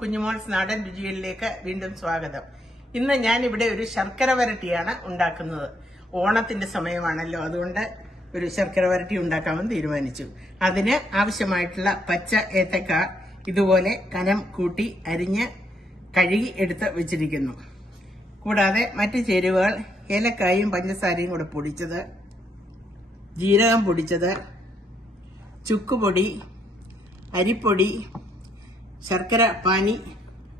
കുഞ്ഞുമോൾസ് നാടൻ രുചികളിലേക്ക് വീണ്ടും സ്വാഗതം. ഇന്ന് ഞാൻ ഇവിടെ ഒരു ശർക്കര വരട്ടിയാണ് ഉണ്ടാക്കുന്നത്. ഓണത്തിന്റെ സമയമാണല്ലോ, അതുകൊണ്ട് ഒരു ശർക്കര വരട്ടി ഉണ്ടാക്കാമെന്ന് തീരുമാനിച്ചു. അതിന് ആവശ്യമായിട്ടുള്ള പച്ച ഏത്തക്ക ഇതുപോലെ കനം കൂട്ടി അരിഞ്ഞ് കഴുകി എടുത്ത് വെച്ചിരിക്കുന്നു. കൂടാതെ മറ്റ് ചേരുവകൾ ഏലക്കായും പഞ്ചസാരയും കൂടെ പൊടിച്ചത്, ജീരകം പൊടിച്ചത്, ചുക്കുപൊടി, അരിപ്പൊടി, ശർക്കര പാനി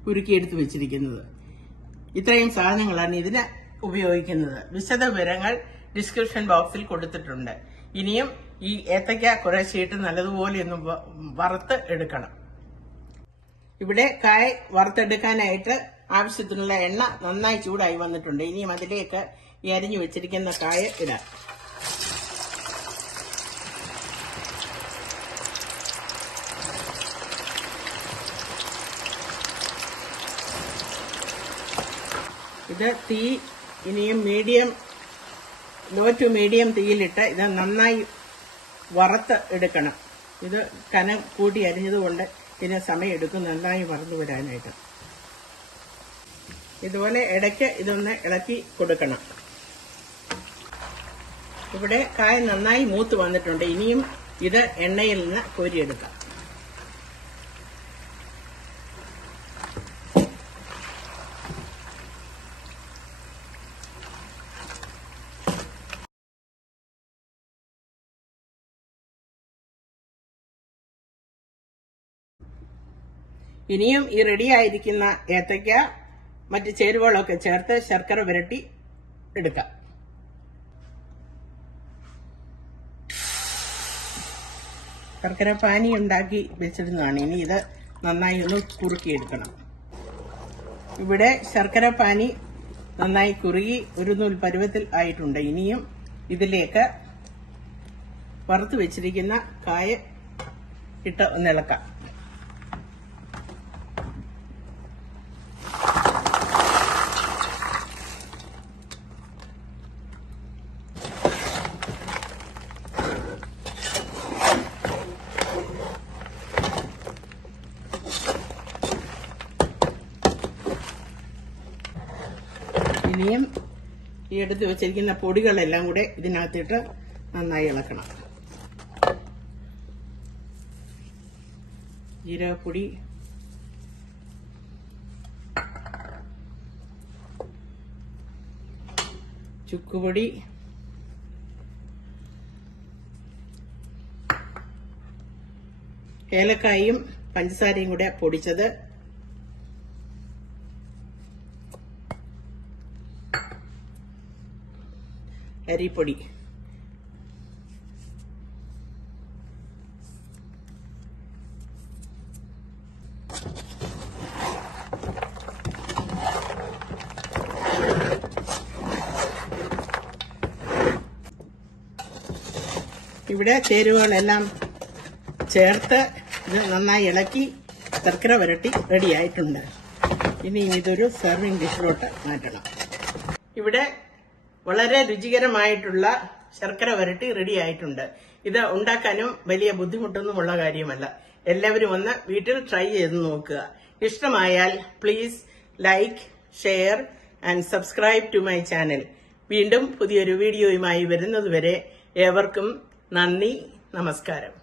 ഉരുക്കിയെടുത്ത് വെച്ചിരിക്കുന്നത്. ഇത്രയും സാധനങ്ങളാണ് ഇതിന് ഉപയോഗിക്കുന്നത്. വിശദ വിവരങ്ങൾ ഡിസ്ക്രിപ്ഷൻ ബോക്സിൽ കൊടുത്തിട്ടുണ്ട്. ഇനിയും ഈ ഏത്തയ്ക്ക കുറേശ്ശെയിട്ട് നല്ലതുപോലെ ഒന്ന് വറുത്ത് എടുക്കണം. ഇവിടെ കായ വറുത്തെടുക്കാനായിട്ട് ആവശ്യത്തിനുള്ള എണ്ണ നന്നായി ചൂടായി വന്നിട്ടുണ്ട്. ഇനിയും അതിലേക്ക് ഈ അരിഞ്ഞു വെച്ചിരിക്കുന്ന കായ ഇടാം. ഇത് തീ ഇനിയും ലോ ടു മീഡിയം തീയിലിട്ട് ഇത് നന്നായി വറുത്ത് എടുക്കണം. ഇത് കനം കൂട്ടി അരിഞ്ഞതുകൊണ്ട് ഇതിന് സമയം എടുക്കും നന്നായി വറന്നു വരാനായിട്ട്. ഇതുപോലെ ഇടയ്ക്ക് ഇതൊന്ന് ഇളക്കി കൊടുക്കണം. ഇവിടെ കായ നന്നായി മൂത്ത് വന്നിട്ടുണ്ട്. ഇനിയും ഇത് എണ്ണയിൽ നിന്ന് കോരിയെടുക്കാം. ഇനിയും ഈ റെഡിയായിരിക്കുന്ന ഏത്തയ്ക്ക മറ്റ് ചേരുവകളൊക്കെ ചേർത്ത് ശർക്കര വരട്ടി എടുക്കാം. ശർക്കര പാനി ഉണ്ടാക്കി വെച്ചിരുന്നതാണ്. ഇനി ഇത് നന്നായി ഒന്ന് കുറുക്കിയെടുക്കണം. ഇവിടെ ശർക്കര പാനി നന്നായി കുറുകി ഒരു നൂൽ പരുവത്തിൽ ആയിട്ടുണ്ട്. ഇനിയും ഇതിലേക്ക് വറുത്ത് വെച്ചിരിക്കുന്ന കായ ഇട്ട് ഒന്നിളക്കാം. ഇനിയും ഈ എടുത്ത് വെച്ചിരിക്കുന്ന പൊടികളെല്ലാം കൂടെ ഇതിനകത്തിട്ട് നന്നായി ഇളക്കണം. ജീരകപ്പൊടി, ചുക്കുപൊടി, ഏലക്കായും പഞ്ചസാരയും കൂടെ പൊടിച്ചത്, അരിപ്പൊടി, ഇവിടെ ചേരുവകളെല്ലാം ചേർത്ത് ഇത് നന്നായി ഇളക്കി ശർക്കര വരട്ടി റെഡിയായിട്ടുണ്ട്. ഇനി ഇതൊരു സെർവിംഗ് ഡിഷിലോട്ട് മാറ്റണം. ഇവിടെ വളരെ രുചികരമായിട്ടുള്ള ശർക്കര വരട്ടി റെഡി ആയിട്ടുണ്ട്. ഇത് ഉണ്ടാക്കാനും വലിയ ബുദ്ധിമുട്ടൊന്നുമുള്ള കാര്യമല്ല. എല്ലാവരും ഒന്ന് വീട്ടിൽ ട്രൈ ചെയ്ത് നോക്കുക. ഇഷ്ടമായാൽ please like, share and subscribe to my channel. വീണ്ടും പുതിയൊരു വീഡിയോയുമായി വരുന്നതുവരെ ഏവർക്കും നന്ദി, നമസ്കാരം.